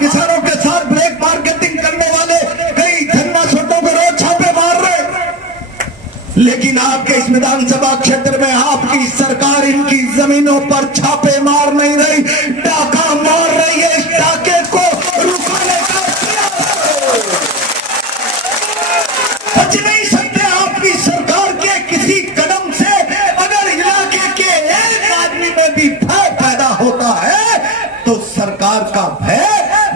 किसानों के साथ ब्लैक मार्केटिंग करने वाले कई धन्ना छोटों को रोज छापे मार रहे, लेकिन आपके इस विधानसभा क्षेत्र में आपकी सरकार इनकी जमीनों पर छापे मार नहीं रही, डाका मार रही है। इस डाके को रुकाने का बच नहीं सकते आपकी सरकार के किसी कदम से। अगर इलाके के एक आदमी में भी भय पैदा होता है तो सरकार का भय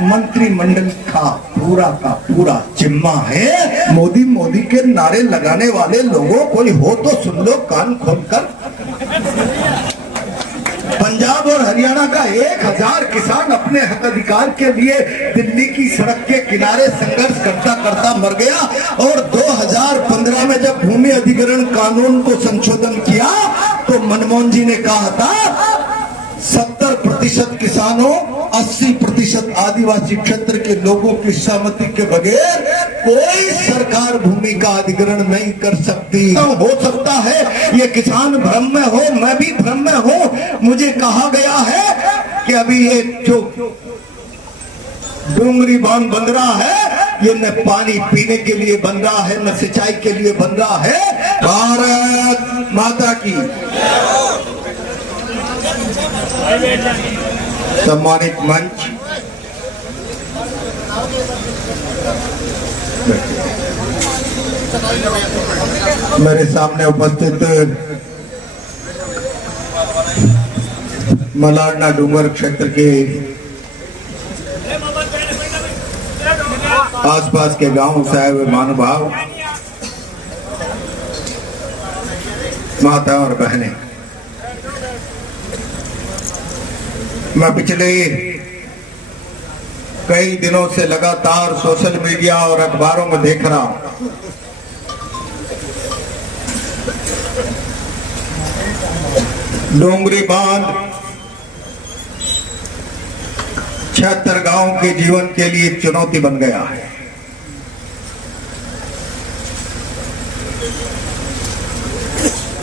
मंत्रिमंडल का पूरा जिम्मा है। मोदी मोदी के नारे लगाने वाले लोगों, कोई हो तो सुन लो कान खोलकर। पंजाब और हरियाणा का 1000 किसान अपने हक अधिकार के लिए दिल्ली की सड़क के किनारे संघर्ष करता करता मर गया। और 2015 में जब भूमि अधिग्रहण कानून को संशोधन किया तो मनमोहन जी ने कहा था 70% किसानों, 80% आदिवासी क्षेत्र के लोगों की सहमति के बगैर कोई सरकार भूमि का अधिग्रहण नहीं कर सकती। हो सकता है ये किसान भ्रम में हो, मैं भी भ्रम में हूं। मुझे कहा गया है कि अभी ये जो डोंगरी बांध बन रहा है ये न पानी पीने के लिए बन रहा है न सिंचाई के लिए बन रहा है। भारत माता की। सम्मानित मंच, मेरे सामने उपस्थित मलारना डूंगर क्षेत्र के आसपास के गांव से आए हुए महानुभाव, माता और बहनें, मैं पिछले कई दिनों से लगातार सोशल मीडिया और अखबारों में देख रहा हूं डोंगरी बांध 76 गांव के जीवन के लिए चुनौती बन गया है।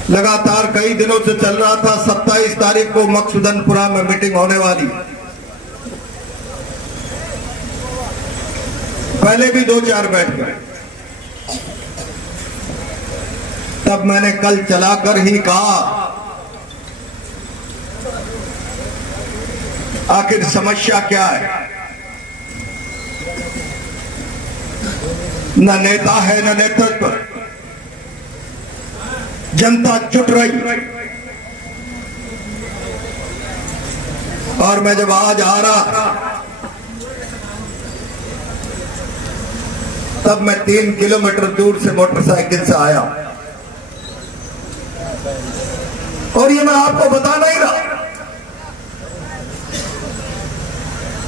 लगातार कई दिनों से चल रहा था। 27 तारीख को मकसूदनपुरा में मीटिंग होने वाली, पहले भी 2-4 बैठ गए। तब मैंने कल चलाकर ही कहा आखिर समस्या क्या है। न नेता है न नेतृत्व, जनता जुट रही। और मैं जब आज आ रहा था तब मैं 3 किलोमीटर दूर से मोटरसाइकिल से आया। और ये मैं आपको बता नहीं रहा,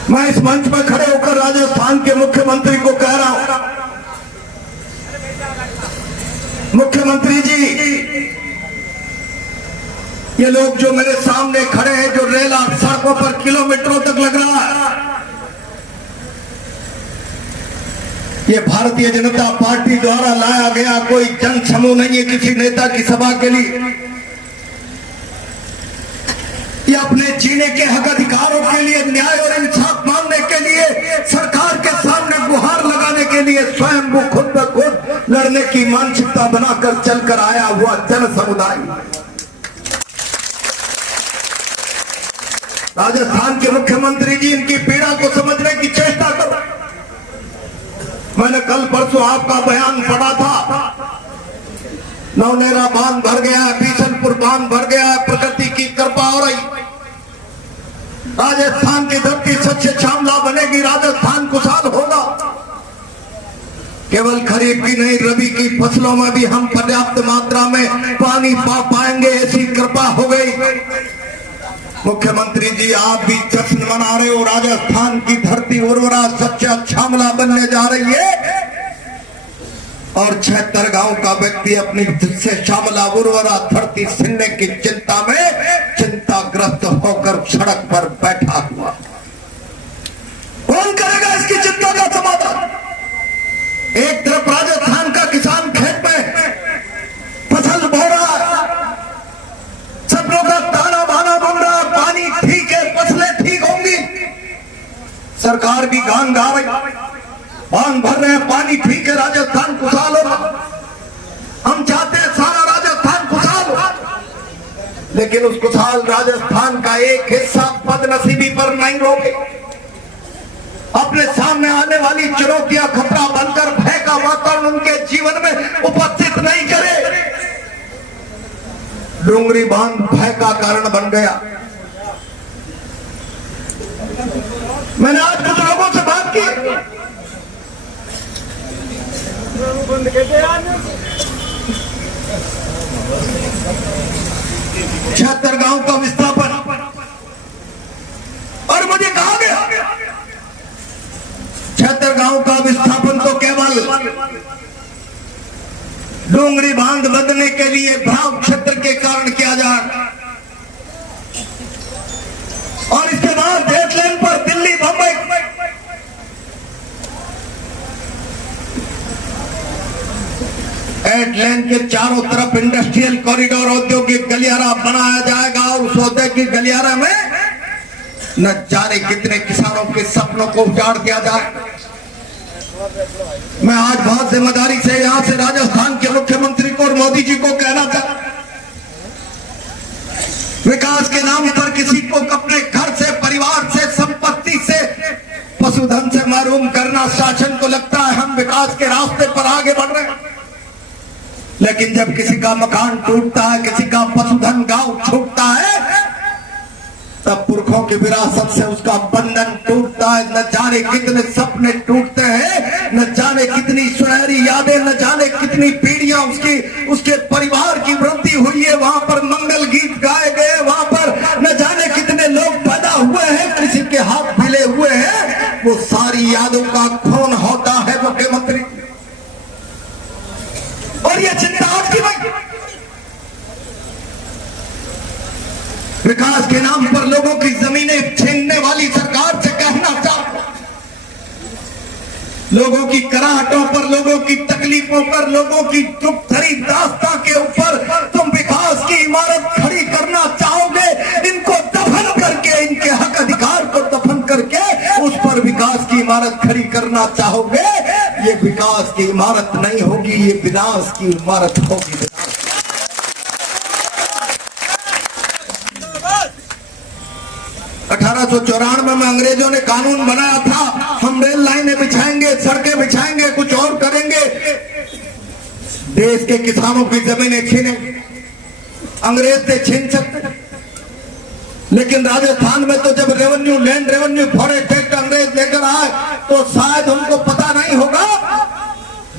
मैं इस मंच में खड़े होकर राजस्थान के मुख्यमंत्री को कह रहा हूं, मुख्यमंत्री जी, ये लोग जो मेरे सामने खड़े हैं, जो रेल सड़कों पर किलोमीटरों तक लग रहा है, ये भारतीय जनता पार्टी द्वारा लाया गया कोई जन समूह नहीं है किसी नेता की सभा के लिए। ये अपने जीने के हक अधिकारों के लिए, न्याय और इंसाफ मांगने के लिए, सरकार के सामने गुहार लगाने के लिए स्वयं वो खुद ब खुद लड़ने की मानसिकता बनाकर चलकर आया हुआ जन समुदाय। राजस्थान के मुख्यमंत्री जी, इनकी पीड़ा को समझने की चेष्टा करो। मैंने कल परसों आपका बयान पढ़ा था, नवनेरा बांध भर गया है, बीसलपुर बांध भर गया है, प्रकृति की कृपा हो रही। राजस्थान की धरती सच्चे श्यामला बनेगी, राजस्थान खुशहाल होगा। केवल खरीफ की नहीं, रबी की फसलों में भी हम पर्याप्त मात्रा में पानी पा पाएंगे, ऐसी कृपा हो गई। मुख्यमंत्री जी, आप भी जश्न मना रहे हो। राजस्थान की धरती उर्वरा सच्चा श्यामला बनने जा रही है और 76 गांव का व्यक्ति अपनी से श्यामला उर्वरा धरती छीनने की चिंता में चिंताग्रस्त होकर सड़क पर बैठा हुआ। कौन करेगा इसकी चिंता का समाधान? एक तरफ राजस्थान का किसान खेत में फसल बो रहा है, सपनों का ताना बाना बन रहा, पानी ठीक है, फसलें ठीक होंगी। सरकार भी गान गा रही, बांध भर रहे हैं, पानी पी के राजस्थान खुशहाल हो। हम चाहते हैं सारा राजस्थान खुशहाल हो, लेकिन उस खुशहाल राजस्थान का एक हिस्सा बदनसीबी पर नहीं रोके, अपने सामने आने वाली चुनौतियां खतरा बनकर भय का वातावरण उनके जीवन में उपस्थित नहीं करे। डूंगरी बांध भय का कारण बन गया। मैंने आज कुछ लोगों से बात की, 76 गांव का विस्थापन, और मुझे कहा गया 76 गांव का विस्थापन तो केवल डूंगरी बांध बंधने के लिए भाव क्षेत्र के कारण किया जाए, और इसके बाद डेट लाइन पर दिल्ली बंबई एट लेन के चारों तरफ इंडस्ट्रियल कॉरिडोर, औद्योगिक गलियारा बनाया जाएगा, और उस औद्योगिक गलियारा में न जाने कितने किसानों के सपनों को उजाड़ दिया जाए। मैं आज बहुत जिम्मेदारी से यहां से राजस्थान के मुख्यमंत्री को और मोदी जी को कहना चाहता, विकास के नाम पर किसी को अपने घर से, परिवार से, संपत्ति से, पशुधन से महरूम करना शासन को लगता है हम विकास के रास्ते पर आगे बढ़ रहे हैं, लेकिन जब किसी का मकान टूटता है, किसी का पशुधन गांव छूटता है, तब पुरखों की विरासत से उसका बंधन टूटता है। न जाने कितने सपने टूटते हैं, न जाने कितनी सुनहरी यादें, न जाने कितनी पीढ़ियां उसके परिवार की वृद्धि हुई है, वहां पर मंगल गीत गाए गए, वहां पर न जाने कितने लोग पैदा हुए हैं, किसी के हाथ मिले हुए हैं, वो सारी यादों का खून होता है मुख्यमंत्री। और ये चिंता आज की नहीं, विकास के नाम पर लोगों की जमीनें छीनने वाली सरकार से कहना चाहता, लोगों की कराहटों पर, लोगों की तकलीफों पर, लोगों की दुख भरी दास्तां के ऊपर तुम विकास की इमारत खड़ी करना चाहोगे, इनको दफन करके, इनके हक अधिकार को दफन करके उस पर विकास की इमारत खड़ी करना चाहोगे। ये विकास की इमारत नहीं होगी, ये विनाश की इमारत होगी। 1894 में अंग्रेजों ने कानून बनाया था, हम रेल लाइनें बिछाएंगे, सड़कें बिछाएंगे, कुछ और करेंगे, देश के किसानों की जमीनें छीनेंगे। अंग्रेज से छीन सकते, लेकिन राजस्थान में तो जब revenue, land revenue, forest act अंग्रेज लेकर आए तो शायद उनको पता नहीं होगा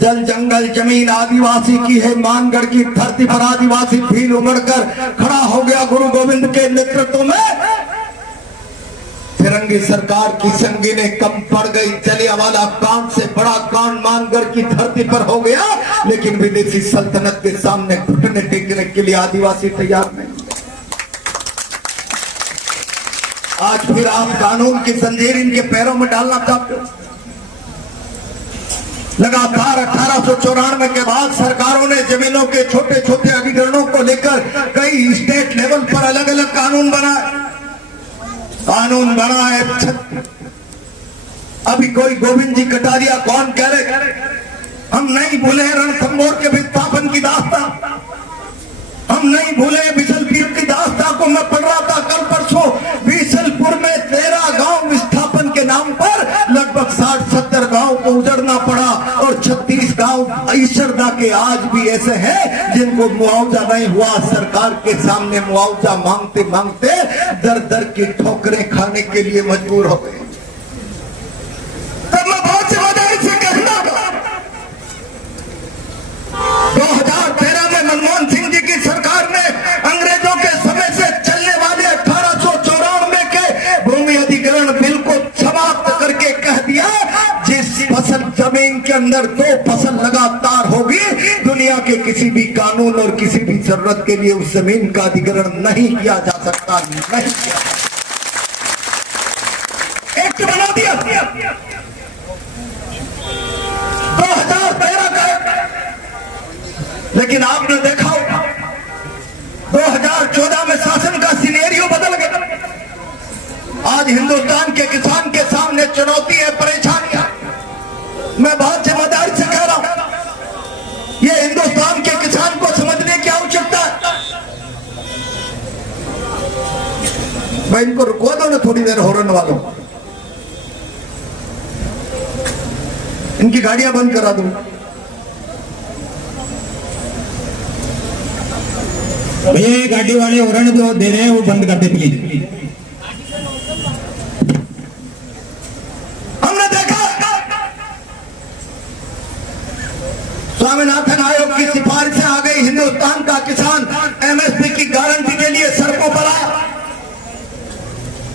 जल जंगल जमीन आदिवासी की है। मानगढ़ की धरती पर आदिवासी भील उमड़कर खड़ा हो गया गुरु गोविंद के नेतृत्व में। फिरंगी सरकार की संगी ने कम पड़ गई, जलियांवाला कांड से बड़ा कांड मानगढ़ की धरती पर हो गया, लेकिन विदेशी सल्तनत के सामने घुटने टेकने के लिए आदिवासी तैयार नहीं। आज फिर आप कानून की जंजीर इनके पैरों में डालना चाहते हो। लगातार 1894 के बाद सरकारों ने जमीनों के छोटे छोटे अधिग्रहणों को लेकर कई स्टेट लेवल पर अलग अलग कानून बनाए। अभी कोई गोविंद जी कटारिया कौन कह रहे हम नहीं भूले रणथंभौर के विस्थापन की दास्तां, हम नहीं भूले बिशलपुर की दास्तां को। मैं पढ़ रहा था कल परसों, बिशलपुर में 13 गांव विस्थापन के नाम पर लगभग 60-70 गांव को उजड़ना पड़ा, और 36 गांव ईश्वरदा के आज भी ऐसे हैं जिनको मुआवजा नहीं हुआ। सरकार के सामने मुआवजा मांगते मांगते दर दर की ठोकरें खाने के लिए मजबूर हो गए। तब मैं बहुत जिम्मेदारी से कहना, 2013 में मनमोहन सिंह जी की सरकार ने अंग्रेजों के समय से चलने वाले 1894 के भूमि अधिग्रहण बिल को समाप्त करके कह दिया, जिस फसल जमीन के अंदर 2 फसल लगातार होगी, दुनिया के किसी भी कानून और किसी भी जरूरत के लिए उस जमीन का अधिग्रहण नहीं किया जा सकता। नहीं किया, एक्ट बना दिया 2013 का। लेकिन आपने देखा होगा 2014 में शासन का सिनेरियो बदल गया। आज हिंदुस्तान के किसान के सामने चुनौती है, परेशानियां। मैं बहुत जिम्मेदारी से कह रहा हूं, ये हिंदुस्तान के किसान को समझने की आवश्यकता है। मैं इनको रुकवा दो ना थोड़ी देर, हॉर्न वालों, इनकी गाड़ियां बंद करा दूं। भैया ये गाड़ी वाले हॉर्न जो दे रहे हैं वो बंद कर दे प्लीज। हमने देखा स्वामीनाथन आयोग की सिफारिशें आ गई, हिंदुस्तान का किसान एमएसपी की गारंटी के लिए सड़कों पर आया।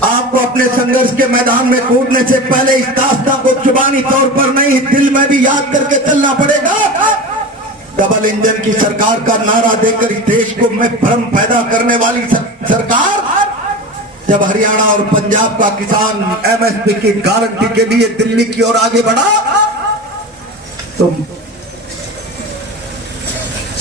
आपको अपने संघर्ष के मैदान में कूदने से पहले इस दास्तां को जुबानी तौर पर नहीं, दिल में भी याद करके चलना पड़ेगा। डबल इंजन की सरकार का नारा देकर इस देश को में भ्रम पैदा करने वाली सरकार, जब हरियाणा और पंजाब का किसान एमएसपी की गारंटी के लिए दिल्ली की ओर आगे बढ़ा, तो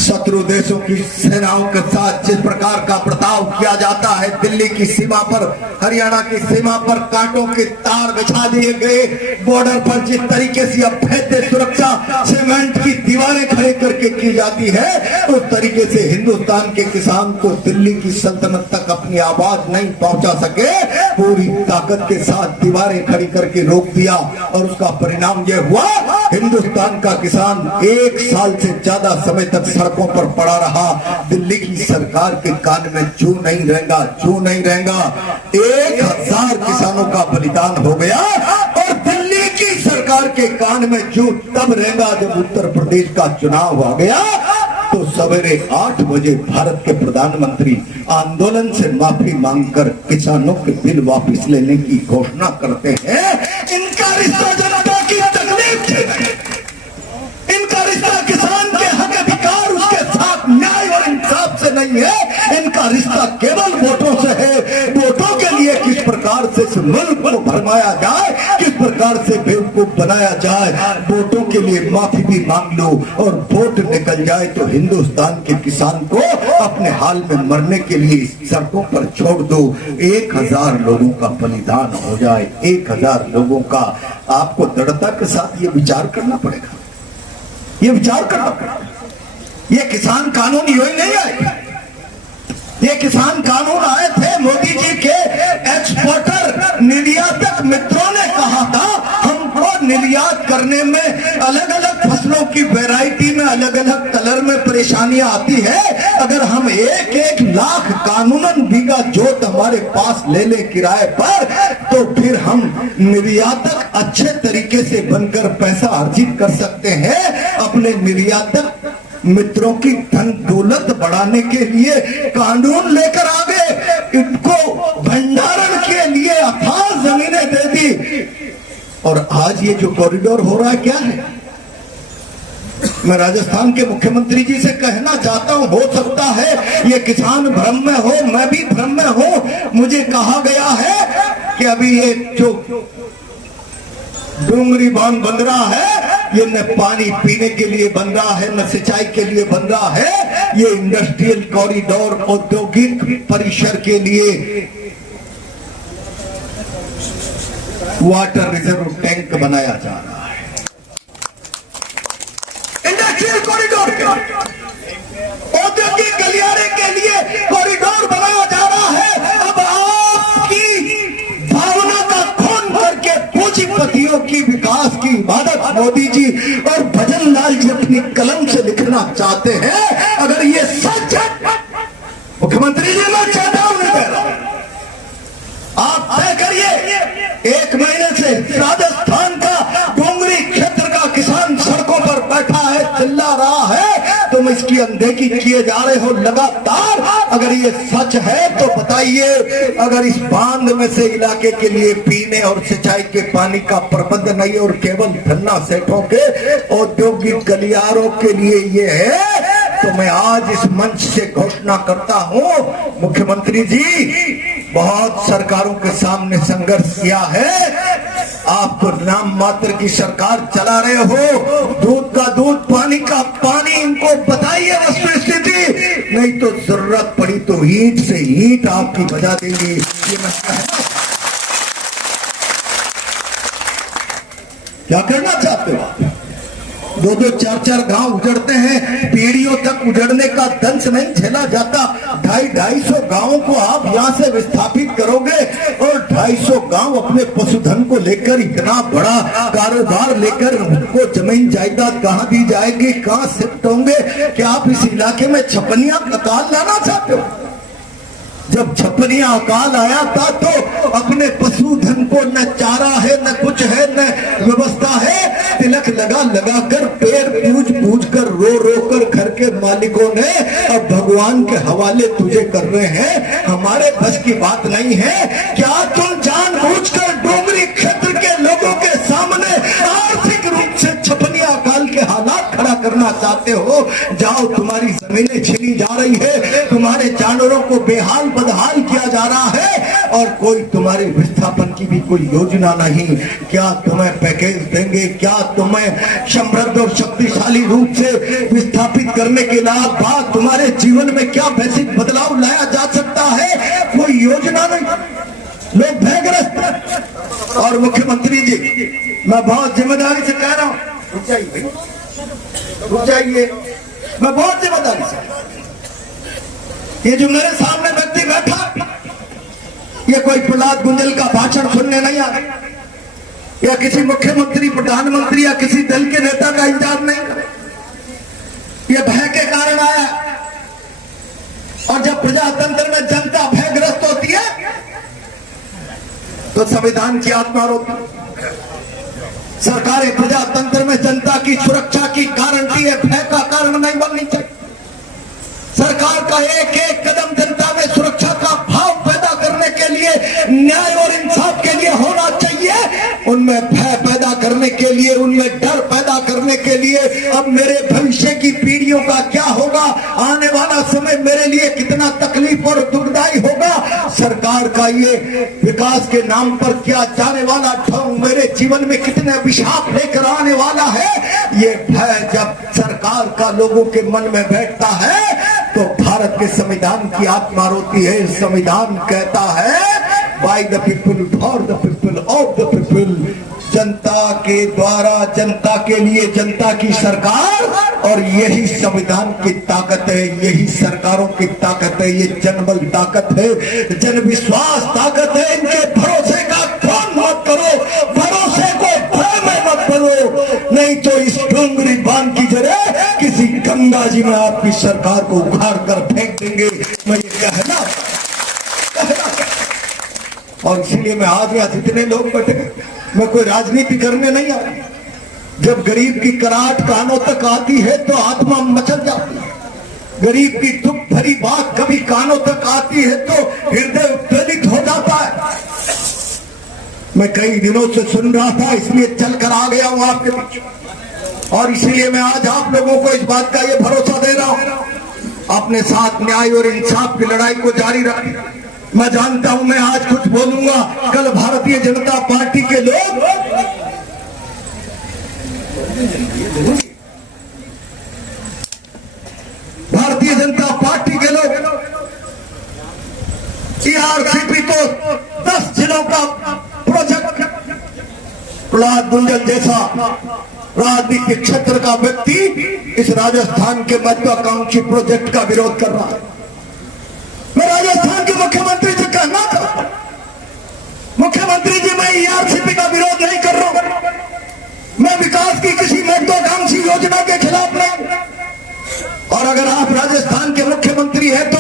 शत्रु देशों की सेनाओं के साथ जिस प्रकार का बर्ताव किया जाता है, दिल्ली की सीमा पर, हरियाणा की सीमा पर कांटों के तार बिछा दिए गए, बॉर्डर पर जिस तरीके से अभेद्य सुरक्षा सीमेंट की दीवारें खड़े करके की जाती है, उस तरीके से हिंदुस्तान के किसान को दिल्ली की सल्तनत तक अपनी आवाज नहीं पहुंचा सके, पूरी ताकत के साथ दीवारें खड़ी करके रोक दिया। और उसका परिणाम यह हुआ, हिंदुस्तान का किसान 1 साल से ज्यादा समय तक सड़कों पर पड़ा रहा। दिल्ली की सरकार के कान में जू नहीं रहेगा, जू नहीं रहेगा। 1000 किसानों का बलिदान हो गया और दिल्ली की सरकार के कान में जू तब रहेगा जब उत्तर प्रदेश का चुनाव आ गया तो सवेरे 8 बजे भारत के प्रधानमंत्री आंदोलन से माफी मांगकर किसानों के बिल वापस लेने की घोषणा करते हैं। इनका रिश्ता जनता की तकलीफ से नहीं, इनका रिश्ता किसान के हक अधिकार, उसके साथ न्याय और इंसाफ से नहीं है। इनका रिश्ता केवल वोटों से है। वोटों के लिए किस प्रकार से इस मुल्क को भरमाया जाए, किस प्रकार से बेवकूफ बनाया जाए, वोटों के लिए माफी भी मांग लो और वोट निकल जाए तो हिंदुस्तान के किसान को अपने हाल में मरने के लिए सड़कों पर छोड़ दो। 1000 लोगों का बलिदान हो जाए, 1000 लोगों का। आपको दृढ़ता के साथ ये विचार करना पड़ेगा, ये विचार करना पड़ेगा। ये किसान कानून यूं ही नहीं आए, ये किसान कानून आए थे मोदी जी के एक्सपोर्टर निर्यातक मित्रों ने कहा था हमको निर्यात करने में अलग अलग फसलों की वैरायटी में अलग अलग कलर में परेशानियां आती है। अगर हम 1-1 लाख कानूनन बीघा जोत हमारे पास ले ले किराए पर, तो फिर हम निर्यातक अच्छे तरीके से बनकर पैसा अर्जित कर सकते हैं। अपने निर्यातक मित्रों की धन दौलत बढ़ाने के लिए कानून लेकर आ गए, इनको भंडारण के लिए अथाह जमीनें दे दी। और आज ये जो कॉरिडोर हो रहा है क्या है? मैं राजस्थान के मुख्यमंत्री जी से कहना चाहता हूं, हो सकता है ये किसान भ्रम में हो, मैं भी भ्रम में हूं। मुझे कहा गया है कि अभी ये जो डूंगरी बांध बन रहा है, ये न पानी पीने के लिए बन रहा है, न सिंचाई के लिए बन रहा है, ये इंडस्ट्रियल कॉरिडोर, औद्योगिक परिसर के लिए वाटर रिजर्व टैंक बनाया जा रहा है। इंडस्ट्रियल कॉरिडोर के औद्योगिक गलियारे के लिए कॉरिडोर बनाया जा रहा है। अब आपकी भावना का खून करके पूंजीपतियों की विकास की इबादत मोदी जी और भजन लाल जी अपनी कलम से लिखना चाहते हैं। अगर ये सच है, मुख्यमंत्री जी मैं चाहता हूं, नहीं कह रहा, आप तय करिए। 1 महीने से राजस्थान का डोंगरी क्षेत्र का किसान सड़कों पर बैठा है, चिल्ला रहा है, तुम इसकी अनदेखी किए जा रहे हो लगातार। अगर ये सच है तो बताइए, अगर इस बांध में से इलाके के लिए पीने और सिंचाई के पानी का प्रबंध नहीं और केवल धन्ना सेठों के औद्योगिक गलियारों के लिए ये है, तो मैं आज इस मंच से घोषणा करता हूं, मुख्यमंत्री जी बहुत सरकारों के सामने संघर्ष किया है, आपको नाम मात्र की सरकार चला रहे हो। दूध का दूध, पानी का पानी, इनको बताइए वस्तु स्थिति, नहीं तो जरूरत पड़ी तो ईंट से ईंट आपकी बजा देंगे। ये मैं कहना क्या करना चाहते हो आप? दो दो चार चार गांव उजड़ते हैं, पीढ़ियों तक उजड़ने का दंश नहीं झेला जाता। 250-250 गांवों को आप यहां से विस्थापित करोगे और 250 गांव अपने पशुधन को लेकर इतना बड़ा कारोबार लेकर उनको जमीन जायदाद कहां दी जाएगी, कहां शिफ्ट होंगे? क्या आप इस इलाके में छपनिया अकाल लाना चाहते हो? जब छपनिया अकाल आया था तो अपने पशुधन को न चारा है, न कुछ है, न व्यवस्था है, तिलक लगा लगा कर पैर पूज पूज कर रो रो कर घर के मालिकों ने अब भगवान के हवाले तुझे कर रहे हैं। हमारे बस की बात नहीं है। क्या तुम जानबूझकर डोंगरी क्षेत्र के लोगों के सामने आर्थिक रूप से छपनिया अकाल के हालात खड़ा करना चाहते हो? जाओ, तुम्हारी जमीनें छीनी जा रही है, तुम्हारे जानवरों को बेहाल बदहाल किया जा रहा है और कोई तुम्हारे विस्थापन की भी कोई योजना नहीं। क्या तुम्हें पैकेज देंगे? क्या तुम्हें समृद्ध और शक्तिशाली रूप से विस्थापित करने के बाद तुम्हारे जीवन में क्या वैश्विक बदलाव लाया जा सकता है? कोई योजना नहीं, लोग भयग्रस्त। और मुख्यमंत्री जी, मैं बहुत जिम्मेदारी से कह रहा हूं, रुक जाइए, रुक जाइए, मैं बहुत जिम्मेदारी से, ये जो मेरे सामने व्यक्ति बैठा, ये कोई प्रहलाद गुंजल का भाषण सुनने नहीं आया, या किसी मुख्यमंत्री, प्रधानमंत्री या किसी दल के नेता का इंतजार नहीं, ये भय के कारण आया। और जब प्रजातंत्र में जनता भयग्रस्त होती है तो संविधान की आत्मा रोती है। सरकारें प्रजातंत्र में जनता की सुरक्षा की गारंटी है, भय का कारण नहीं बननी चाहिए। सरकार का एक एक कदम जनता में सुरक्षा का भाव पैदा करने के लिए, न्याय और इंसाफ के लिए होना चाहिए। उनमें भय पैदा करने के लिए, उनमें डर पैदा करने के लिए, अब मेरे भविष्य की पीढ़ियों का क्या होगा, आने वाला समय मेरे लिए कितना तकलीफ और दुखदायी होगा, सरकार का ये विकास के नाम पर क्या जाने वाला ढोंग मेरे जीवन में कितने अभिशाप लेकर आने वाला है, ये भय जब सरकार का लोगों के मन में बैठता है तो भारत के संविधान की आत्मा रोती है। संविधान कहता है by the people, for the people, of the people, जनता के द्वारा, जनता के लिए, जनता की सरकार। और यही संविधान की ताकत है, यही सरकारों की ताकत है, ये जनबल ताकत है, जन विश्वास ताकत है। इनके भरोसे का कौन मत करो, भरोसे को भय में मत करो, नहीं तो इस डोंगरी बांध की जगह किसी गंगा जी में आपकी सरकार को उखाड़ कर फेंक देंगे। मैं ये कहना और इसीलिए मैं आज यहाँ जितने लोग बैठे, मैं कोई राजनीति करने नहीं आया। जब गरीब की कराहट कानों तक आती है तो आत्मा मचल जाती है। गरीब की दुख भरी बात कभी कानों तक आती है तो हृदय उत्प्रेरित हो जाता है। मैं कई दिनों से सुन रहा था, इसलिए चलकर आ गया हूं आपके बीच, और इसीलिए मैं आज आप लोगों को इस बात का ये भरोसा दे रहा हूं, अपने साथ न्याय और इंसाफ की लड़ाई को जारी रखें। मैं जानता हूं मैं आज कुछ बोलूंगा, कल भारतीय जनता पार्टी के लोग भारतीय जनता पार्टी के लोग टीआरसीपी तो 10 जिलों का प्रोजेक्ट, प्रहलाद गुंजल जैसा राजनीतिक क्षेत्र का व्यक्ति इस राजस्थान के महत्वाकांक्षी प्रोजेक्ट का विरोध कर रहा है। मैं राजस्थान के मुख्यमंत्री से कहना चाहता हूं, मुख्यमंत्री जी, मैं ईआरसीपी का विरोध नहीं कर रहा हूं, मैं विकास की किसी महत्वाकांक्षी योजना के खिलाफ नहीं। और अगर आप राजस्थान के मुख्यमंत्री हैं तो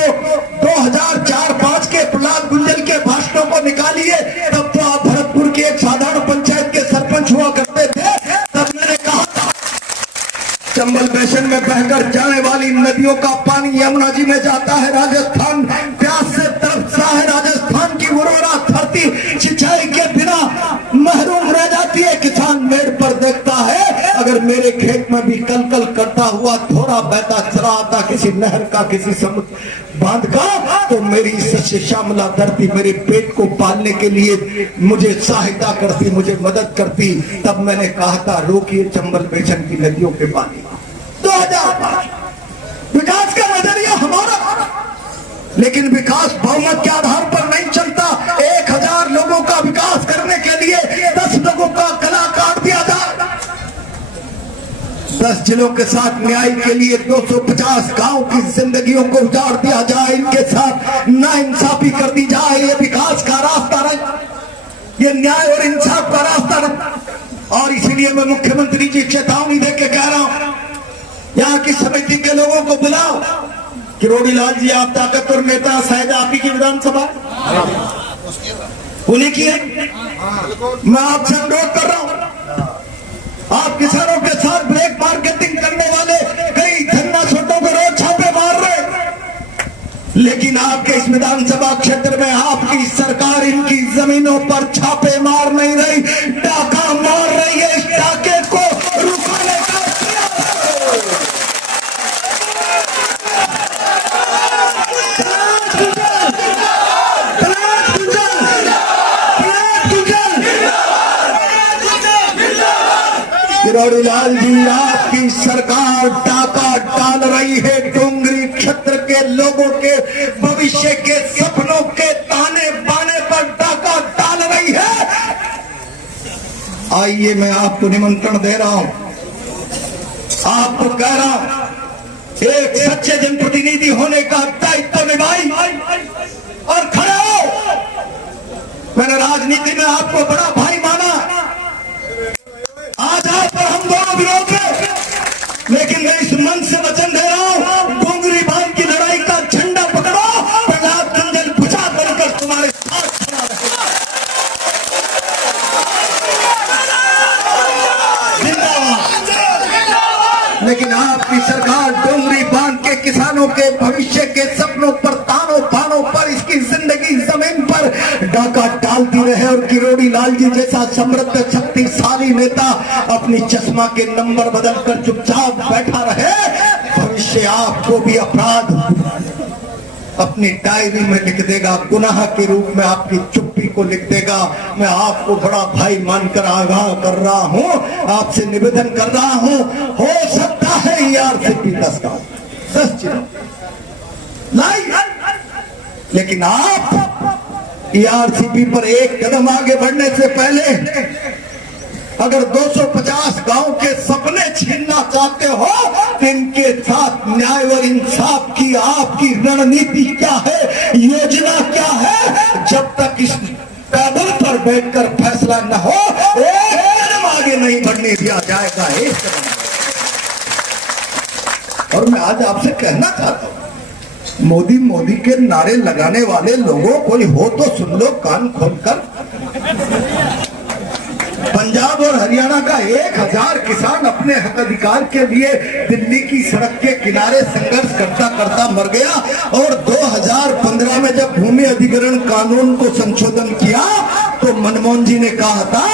2004-5 के प्रहलाद गुंजल के भाषणों को निकालिए। तब तो आप भरतपुर की एक साधारण पंचायत के सरपंच हुआ करते थे। तब मैंने कहा था चंबल बेसिन में बहकर जाने वाली नदियों का पानी यमुना जी में जाता है, राजस्थान प्यास से तरसता है, राजस्थान की उर्वरा धरती सिंचाई के बिना महरूम रह जाती है। किसान मेड़ पर देखता है, अगर मेरे खेत में भी कल कल करता हुआ थोड़ा बहता चला आता किसी नहर का, किसी समुद्र बांध का, तो मेरी सस्य श्यामला धरती मेरे पेट को पालने के लिए मुझे सहायता करती, मुझे मदद करती। तब मैंने कहा था रोकिए चंबल बेसिन की नदियों के पानी। 2005 विकास का नजरिया हमारा, लेकिन विकास बहुमत के आधार पर नहीं चलता। 1000 लोगों का विकास करने के लिए 10 लोगों का गला काट दिया जाए, 10 जिलों के साथ न्याय के लिए 250 गांव की जिंदगियों को उजाड़ दिया जाए, इनके साथ नाइंसाफी कर दी जाए। ये विकास का रास्ता नहीं, ये न्याय और इंसाफ का रास्ता नहीं। और इसीलिए मैं मुख्यमंत्री जी चेतावनी देके कह रहा हूं, यहाँ की समिति के लोगों को बुलाओ। किरोड़ी लाल जी आप ताकतवर नेता, शायद आप ही की विधानसभा उन्हीं की है। मैं आपसे अनुरोध कर रहा हूं, आप किसानों के साथ ब्लैक मार्केटिंग करने वाले कई धन्ना छोटों को रोज छापे मार रहे, लेकिन आपके इस विधानसभा क्षेत्र में आपकी सरकार इनकी जमीनों पर छापे मार नहीं रही, डाका मार रही है। इस डाके को रुकाने का किरोड़ी लाल जी, आपकी सरकार डाका डाल रही है, डोंगरी क्षेत्र के लोगों के भविष्य के सपनों के ताने बाने पर डाका डाल रही है। आइए, मैं आपको निमंत्रण दे रहा हूं, आपको कह रहा हूं, एक सच्चे जनप्रतिनिधि होने का दायित्व निभाई और खड़े हो। मैंने राजनीति में आपको बड़ा भाई माना, आज आप और हम दोनों विरोध में, लेकिन मैं इस मन से वचन दे रहा हूं, डोंगरी बांध की लड़ाई का झंडा पकड़ो, प्रहलाद गंजन भुजा बनकर तुम्हारे साथ खड़ा रहेगा। जिंदाबाद। लेकिन आपकी सरकार डोंगरी बांध के किसानों के भविष्य के सपनों पर, तानों बानों पर, इसकी जिंदगी जमीन पर डाका डालती रहे और किरोड़ी लाल जी जैसा समृद्ध शक्तिशाली नेता अपनी चश्मा के नंबर बदलकर चुपचाप बैठा रहे। भविष्य आपको भी अपराध अपनी डायरी में लिख देगा, गुनाह के रूप में आपकी चुप्पी को लिख देगा। मैं आपको बड़ा भाई मानकर आगाह कर रहा हूं, आपसे निवेदन कर रहा हूं, हो सकता है ERCP 10 जिलों नहीं, लेकिन आप ERCP पर एक कदम आगे बढ़ने से पहले अगर 250 गांव के सपने छीनना चाहते हो, तो इनके साथ न्याय और इंसाफ की आपकी रणनीति क्या है, योजना क्या है? जब तक इस टेबल पर बैठकर फैसला न हो, एक कदम आगे नहीं बढ़ने दिया जाएगा। एक कदम। और मैं आज आपसे कहना चाहता हूं, मोदी मोदी के नारे लगाने वाले लोगों, कोई हो तो सुन लो कान खोलकर। पंजाब और हरियाणा का 1000 किसान अपने हक अधिकार के लिए दिल्ली की सड़क के किनारे संघर्ष करता करता मर गया। और 2015 में जब भूमि अधिग्रहण कानून को संशोधन किया तो मनमोहन जी ने कहा था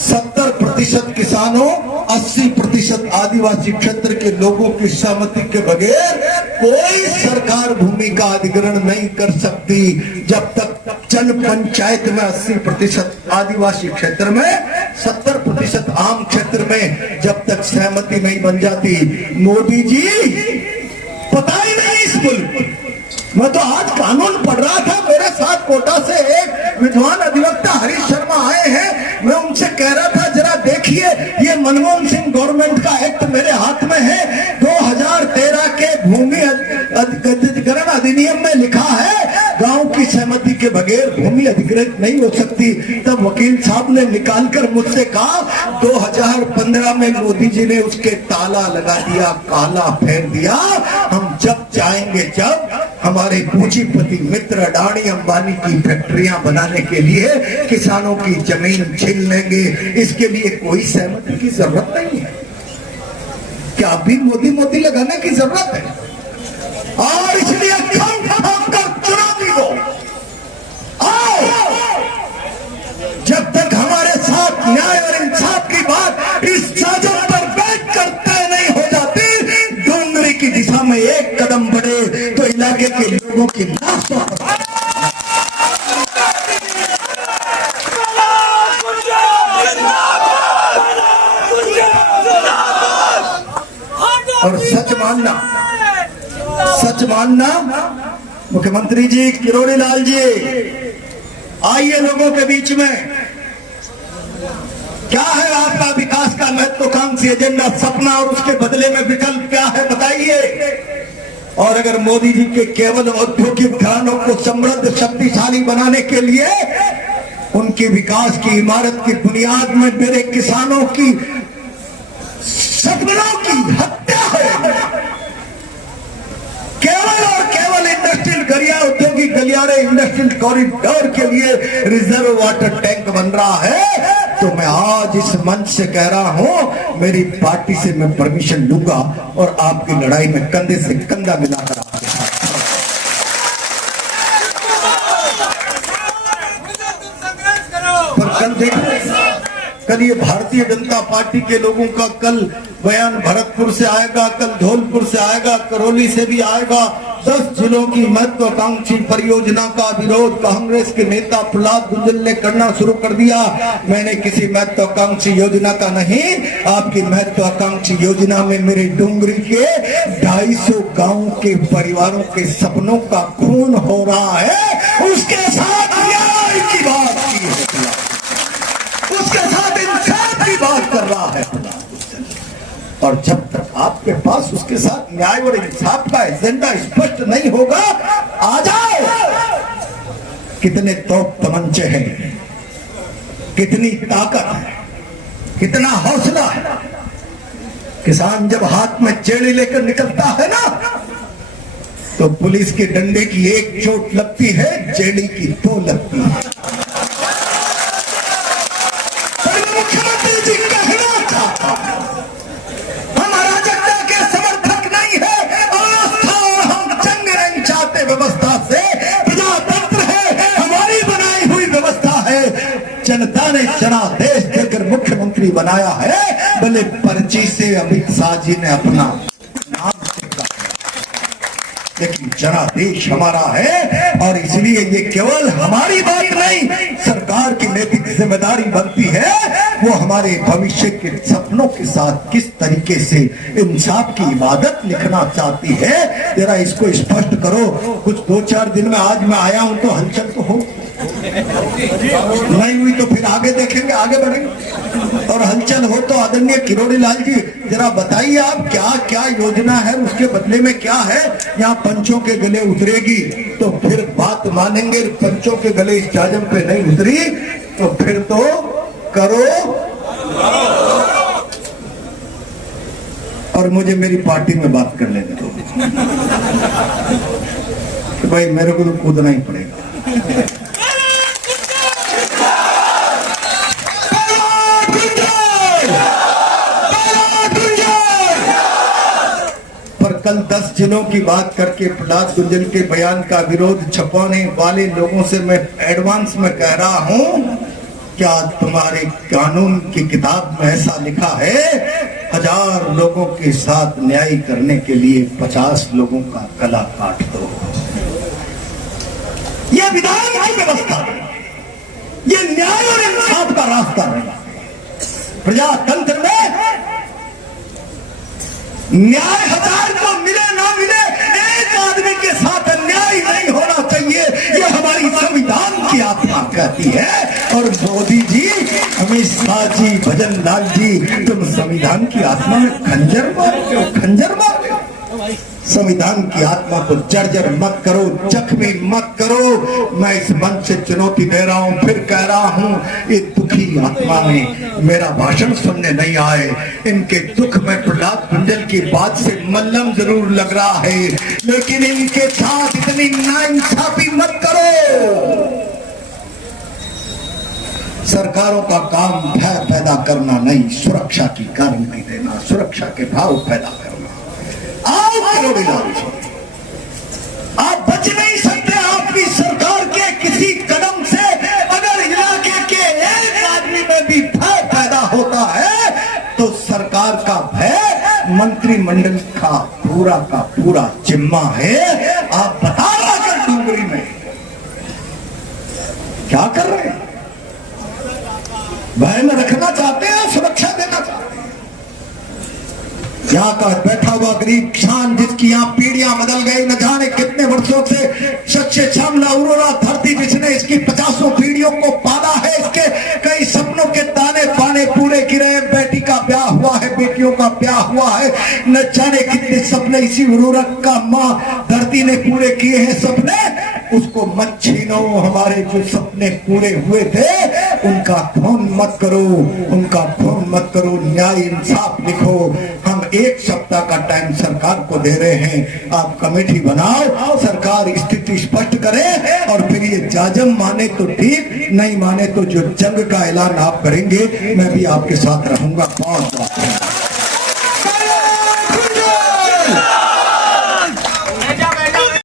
70% किसानों, 80% आदिवासी क्षेत्र के लोगों की सहमति के बगैर कोई सरकार भूमि का अधिग्रहण नहीं कर सकती। जब तक जन पंचायत में 80% आदिवासी क्षेत्र में, 70% आम क्षेत्र में जब तक सहमति नहीं बन जाती। मोदी जी पता ही नहीं इस मुल्क। मैं तो आज कानून पढ़ रहा था, मेरे साथ कोटा से एक विद्वान अधिवक्ता हरीश शर्मा आए हैं। मैं उनसे कह रहा था, जरा देखिए, ये मनमोहन सिंह गवर्नमेंट का एक्ट मेरे हाथ में है। 2013 के भूमि अधिग्रहण अधिनियम में लिखा है गांव की सहमति के बगैर भूमि अधिग्रहित नहीं हो सकती। तब वकील साहब ने निकालकर मुझसे कहा 2015 में मोदी जी ने उसके ताला लगा दिया, काला फेर दिया। हम जब चाहेंगे, जब हमारे पूंजीपति मित्र अडानी अंबानी की फैक्ट्रियां बनाने के लिए किसानों की जमीन छीन लेंगे। इसके लिए कोई सहमति की जरूरत नहीं है। क्या अभी मोदी मोदी लगाने की जरूरत है? और इसलिए खम कर चुनौती दो। आओ, जब तक हमारे साथ न्याय और इंसाफ की बात इस साजन पर बैठ कर तय नहीं हो जाती, डोंगरी की दिशा में एक कदम बढ़े तो इलाके के लोगों की लाश और सच मानना। मुख्यमंत्री जी, किरोड़ी लाल जी, आइए लोगों के बीच में। क्या है आपका विकास का महत्वाकांक्षी एजेंडा सपना और उसके बदले में विकल्प क्या है बताइए। और अगर मोदी जी के केवल औद्योगिक घरानों को समृद्ध शक्तिशाली बनाने के लिए उनके विकास की इमारत की बुनियाद में मेरे किसानों की सपनों की हत्या है, केवल और केवल इंडस्ट्रियल गलियारे, औद्योगिक गलियारे, इंडस्ट्रियल कॉरिडोर के लिए रिजर्व वाटर टैंक बन रहा है, तो मैं आज इस मंच से कह रहा हूं मेरी पार्टी से मैं परमिशन लूंगा और आपकी लड़ाई में कंधे से कंधा मिलाकर आपके साथ। पर कल देखो, कल ये भारतीय जनता पार्टी के लोगों का कल बयान भरतपुर से आएगा, कल धौलपुर से आएगा, करौली से भी आएगा। 10 जिलों की महत्वाकांक्षी परियोजना का विरोध कांग्रेस के नेता प्रहलाद गुंजल ने करना शुरू कर दिया। मैंने किसी महत्वाकांक्षी योजना का नहीं, आपकी महत्वाकांक्षी योजना में मेरे डूंगरी के 250 गांव के परिवारों के सपनों का खून हो रहा है, उसके साथ न्याय की बात की है, उसके साथ इंसाफ की बात कर रहा है। और जब तक आपके पास उसके साथ न्याय और इंसाफ का एजेंडा स्पष्ट नहीं होगा, आ जाओ। कितने तोप तमंचे हैं, कितनी ताकत है, कितना हौसला है। किसान जब हाथ में चेड़ी लेकर निकलता है ना, तो पुलिस के डंडे की एक चोट लगती है, चेड़ी की 2 लगती है। मुख्यमंत्री जी कहना चाहता है, हम अराजकता के समर्थक नहीं है, अवस्था और हम जंग नहीं चाहते व्यवस्था से। प्रजातंत्र है, हमारी बनाई हुई व्यवस्था है। जनता ने जनादेश देकर मुख्यमंत्री बनाया है, भले पर्ची से अमित शाह जी ने अपना नाम लिखा, लेकिन जनादेश हमारा है। और इसलिए ये केवल हमारी बात नहीं, सरकार की नैतिक जिम्मेदारी बनती है वो हमारे भविष्य के सपनों के साथ किस तरीके से इंसाफ की इबादत लिखना चाहती है, जरा इसको स्पष्ट करो। कुछ 2-4 दिन में आज मैं आया हूं तो हलचल तो हो, नहीं हुई तो फिर आगे देखेंगे, आगे बढ़ेंगे। और हलचल हो तो आदरणीय किरोड़ी लाल जी जरा बताइए आप क्या क्या योजना है, उसके बदले में क्या है। यहाँ पंचों के गले उतरेगी तो फिर बात मानेंगे, पंचों के गले इस जाजम पे नहीं उतरी तो फिर तो करो। और मुझे मेरी पार्टी में बात कर लेने दो तो भाई मेरे को तो कूदना ही पड़ेगा। पर कल 10 जिलों की बात करके प्रहलाद गुंजल के बयान का विरोध छपाने वाले लोगों से मैं एडवांस में कह रहा हूं, क्या तुम्हारे कानून की किताब में ऐसा लिखा है 1000 लोगों के साथ न्याय करने के लिए 50 लोगों का गला काट दो। यह विधान की व्यवस्था है, यह न्याय और इंसाफ का रास्ता है। प्रजातंत्र में न्याय 1000 को मिले ना मिले, एक आदमी के साथ अन्याय नहीं होना चाहिए, यह हमारी संविधान की आत्मा कहती है। और मोदी जी, अमित शाह जी, भजन लाल जी, तुम संविधान की आत्मा में खंजर मारते हो, खंजर मारते हो। संविधान की आत्मा को जर्जर मत करो, जख्मी मत करो। मैं इस मंच से चुनौती दे रहा हूं, फिर कह रहा हूं, ये दुखी आत्मा में मेरा भाषण सुनने नहीं आए, इनके दुख में प्रहलाद गुंजल की बात से मल्लम जरूर लग रहा है, लेकिन इनके साथ इतनी नाइंसाफी मत करो। सरकारों का काम भय पैदा करना नहीं, सुरक्षा की गारंटी देना, सुरक्षा के भाव पैदा करना। आओ किरोड़ी लाल जी, आप बच नहीं सकते आपकी सरकार के किसी कदम से। अगर इलाके के एक आदमी में भी भय पैदा होता है तो सरकार का भय मंत्रिमंडल का पूरा जिम्मा है। आप बताओ अगर डूंगरी में क्या कर रहे हैं, भय में रखना चाहते हैं, सुरक्षा देना चाहते हैं। यहाँ का बैठा हुआ गरीब किसान जिसकी यहाँ पीढ़ियां बदल गई, न जाने कितने वर्षों से सच्चे श्यामला उरोड़ा धरती जिसने इसकी 50 पीढ़ियों को पाला है, इसके कई सपनों के दाने पाने पूरे गिरे, बेटी का ब्याह बेटियों का ब्याह हुआ है, न जाने कितने सपने इसी उर्वरक का माँ धरती ने पूरे किए हैं सपने। उसको मत छीनो, हमारे जो सपने पूरे हुए थे उनका खून मत करो, उनका खून मत करो। न्याय इंसाफ लिखो। हम एक सप्ताह का टाइम सरकार को दे रहे हैं, आप कमेटी बनाओ, सरकार स्थिति स्पष्ट करे और फिर ये जाजम माने तो ठीक, नहीं माने तो जो जंग का ऐलान आप करेंगे मैं भी आपके साथ रहूंगा। बहुत